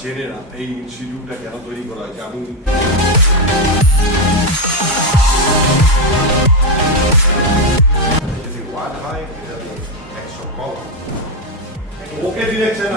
জেনে না এই ইনস্টিটিউটটা কেন তৈরি করা হয়েছে। আমি যদি ওয়ার্ড হয় এটা 100 কম ওকে ডিরেকশন